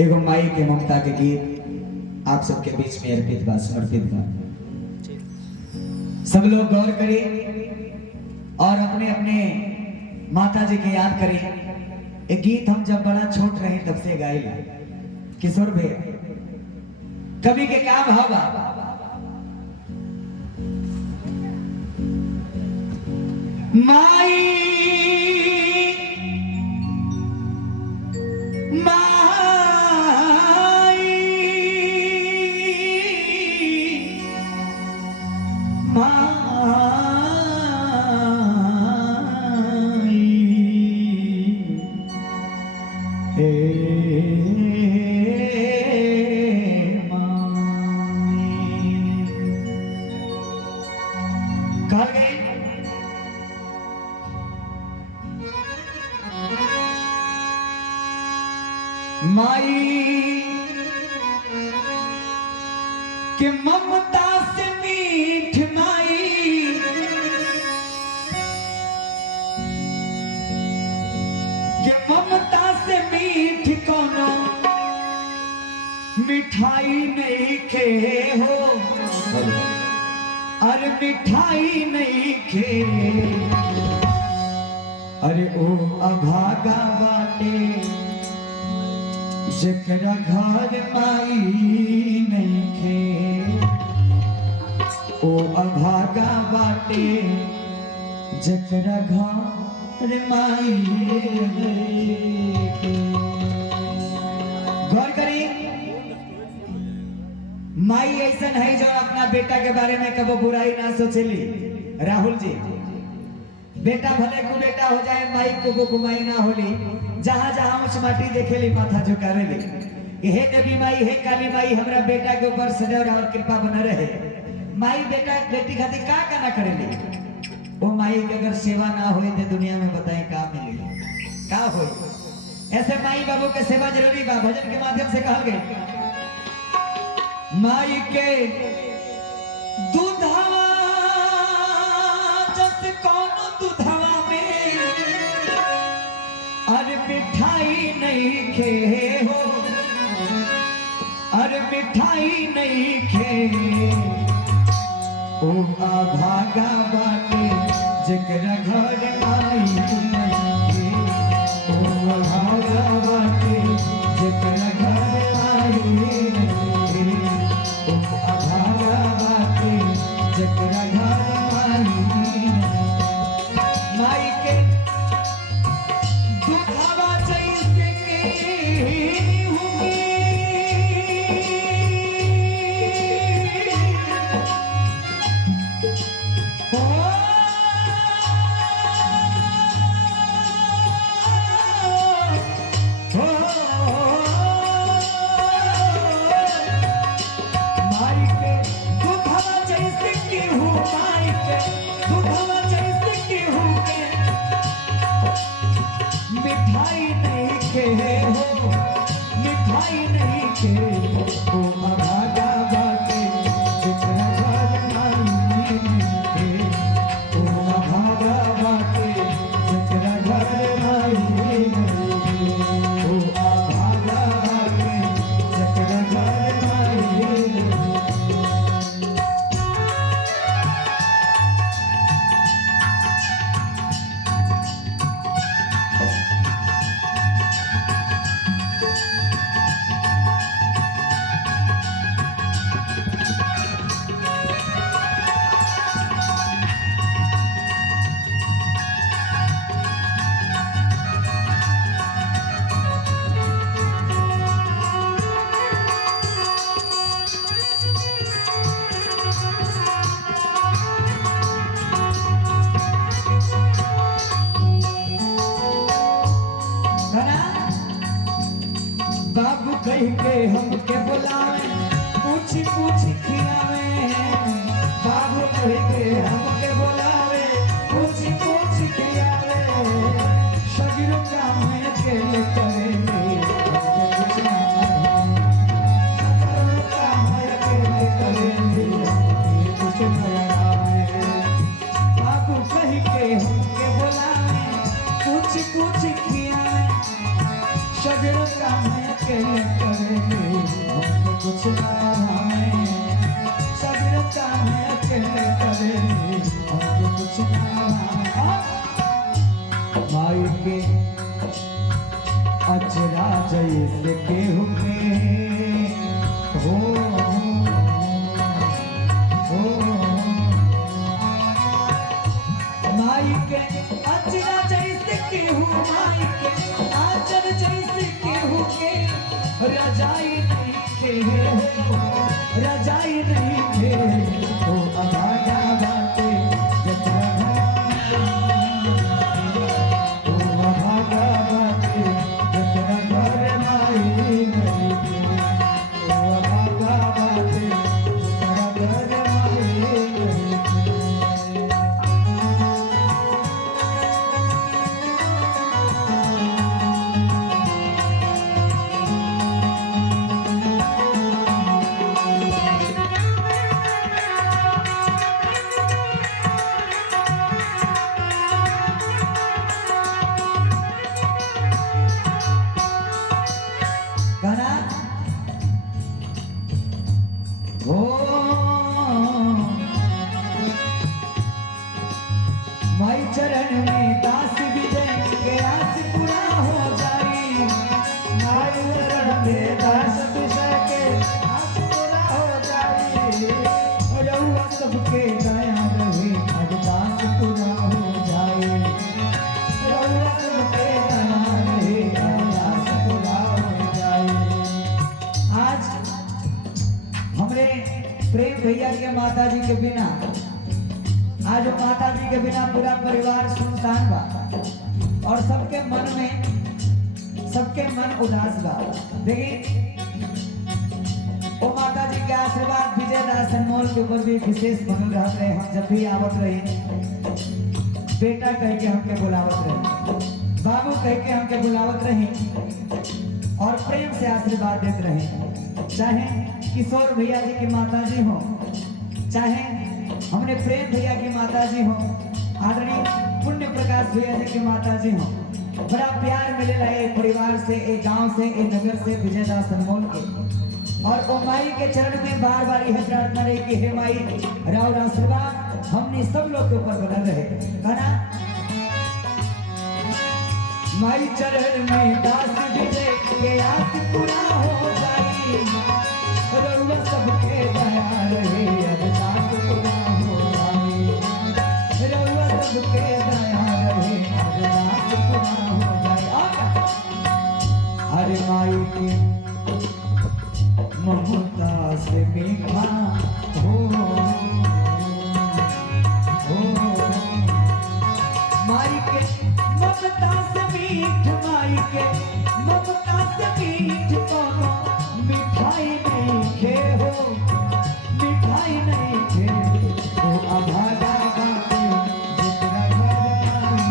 एगो माई के ममता के गीत आप सबके बीच में अर्पित बा, समर्पित बा। सब लोग गौर करें और अपने अपने माता जी के याद करें। एक गीत हम जब बड़ा छोट रहे तब से गाए किशोर भैया कवि के काम हवा माई माई के ममता से मीठ माई के ममता से मीठ कोनो मिठाई नहीं खे हो। अरे मिठाई नहीं खे अरे ओ अभागा बाटे जकरा घर माई नहीं खे ओ अभागा बाटे जकरा घर माई नहीं खे। गौर करी माई ऐसा है जो अपना बेटा के बारे में कबो बुराई ना सोचेली। राहुल जी बेटा भले को बेटा हो जाए माई को गुमाई ना होली। जहां जहां उस माटी देखेली माथा झुकावेली। हे देवी माई हे काली माई हमरा बेटा के ऊपर सदैव और कृपा बना रहे। माई बेटा बेटी खातिर का ना करेली। वो माई के अगर सेवा ना होई तो दुनिया में बताएं का मिलेगी का हो। ऐसे माई बाबू के सेवा जरूरी बा। भजन के माध्यम से कहल गए माई के दूधवा जस कौन दूधवा में अरे मिठाई नहीं खे हो। अरे मिठाई नहीं खे ओ अभागा बाटे जकरा घर माई नहीं खे ओ अभागा बाटे जकरा घर माई नहीं खे ओ अभागा बाटे जकरा घर माई नहीं माई के मिठाई नहीं खे हो मिठाई नहीं खे ओ अभागा बाटे जकरा घर माई नहीं खे ओ अभागा बाटे जकरा घर माई नहीं खे ओ अभागा बाटे जकरा घर माई नहीं बाबू कह के हमके बुलावे पूछ पूछ खियावे। बाबू कह के हमके बुलावे पूछ पूछ खियावे। सगरो काम अकेले करेंगे कुछ ना सगरो काम अकेले करेंगे कुछ ना। बाबू कह के हमके बुलावे पूछ पूछ खियावे। सगरो काम अकेले रजाई नहीं थे ओ अभागा बाटे जतरा ओ अभागा बाटे जतरा घर माई नहीं थे ओ अभागा बाटे जतरा घर माई नहीं थे। गाना ओ माई चरण में दास विजय के आस पूरा हो जाई माई चरण में दास विजय के आस पूरा हो जाई रउआ सबके दया रहे अरदास पूरा हो जाई रउआ सबके दया रहे अरदास पूरा हो जाई। आज हमरे प्रेम भैया के माता जी के बिना आज माता जी के बिना पूरा परिवार सुनसान बा और सबके मन उदास बा। देखिए ओ माता जी के आशीर्वाद विजय दास अनमोल के ऊपर भी विशेष बनल रहत रहे। हम जब भी आवत रही बेटा कह के हमके बुलावत रहे बाबू कह के हमके बुलावत रही और प्रेम से आशीर्वाद देते रहे। चाहे किशोर भैया जी की माता जी हो चाहे हमने प्रेम भैया की माता जी हो आदरणीय पुण्य प्रकाश भैया जी की माता जी हो बड़ा प्यार मिले रहे परिवार से एक गांव से एक नगर से विजय दास अनमोल के और ओ माई के चरण में बार बार यह प्रार्थना रही कि हे माई राव आशीर्वाद हमने सब लोग के ऊपर बनल रहे। गाना माई चरण में दास विजय के आस पूरा हो जाई रउआ सबके दया रहे अरदास पूरा हो जाई रउआ सबके दया रहे अरदास पूरा हो जाई। अरे माई के ममता से मीठा हो माई के ममता से मीठ माई के ममता से मीठ कोनो मिठाई नहीं खे हो मिठाई नहीं खे ओ अभागा बाटे जितना घर आई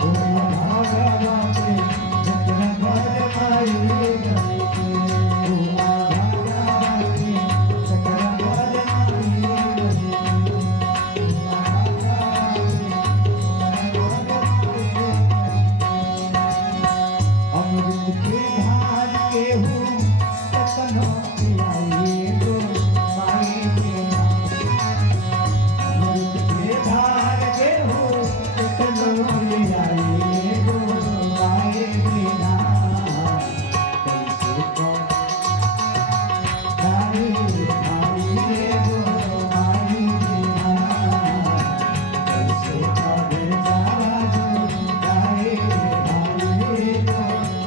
ओ अभागा बाटे जितना घर आई ओ अभागा बाटे जितना घर अमृत के धार के हूँ तकनो पियाई दो माई बिना अमृत के धार के हूँ तकनो पियाई दो माई बिना कैसे कौन गाई गाई दो माई बिना कैसे कौन जाजू गाई गाई दो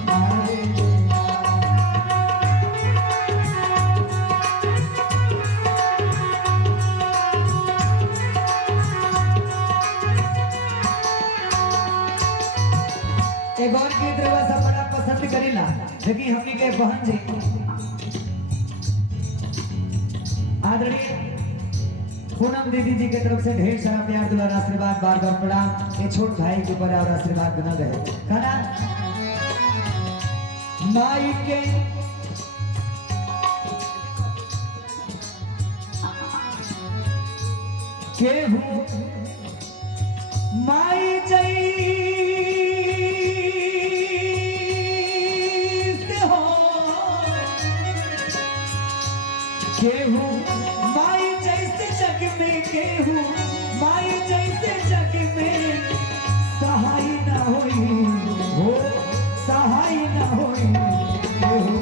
माई बिना। एक और गीत रवा सब बड़ा पसंद करेला लेकिन हमनी के बहन जी आदरणीय पूनम दीदी जी के तरफ से ढेर सारा प्यार दुलार आशीर्वाद बार बार प्रणाम ये छोट भाई के ऊपर और आशीर्वाद बना रहे। खाना माई के केहू माई जैसे हो केहू माई जैसे जग में केहू माई जैसे जग में सहाय ना होई हो सहाय ना होई केहू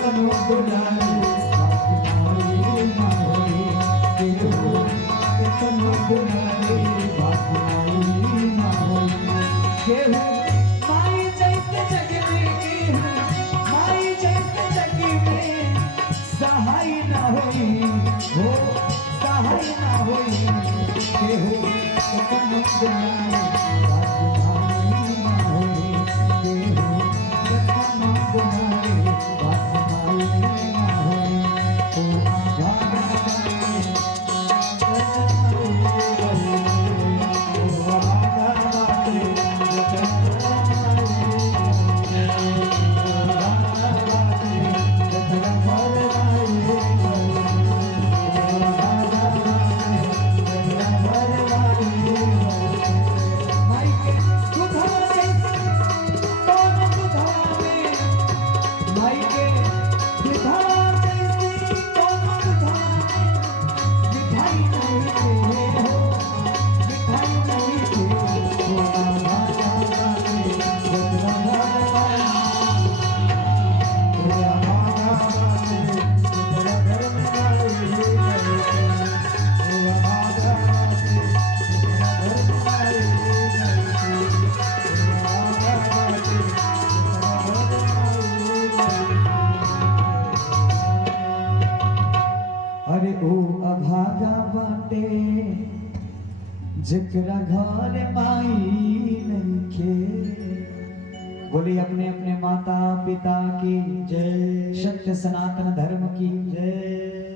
कनो बुलाए बाकी ना होई केहू कनो बुलाए बाकी ना होई केहू माई जैसे जग में केहू माई जैसे जग ना होई हो सहाय ना होई के हो कम गुनारे बात भाई ना होई के हो कम गुनारे बात भाई ना होई ओ आभागा अरे ओ अभागा बाटे जिकरा घर माई नइखे। बोले अपने अपने माता पिता की जय, सत्य सनातन धर्म की जय।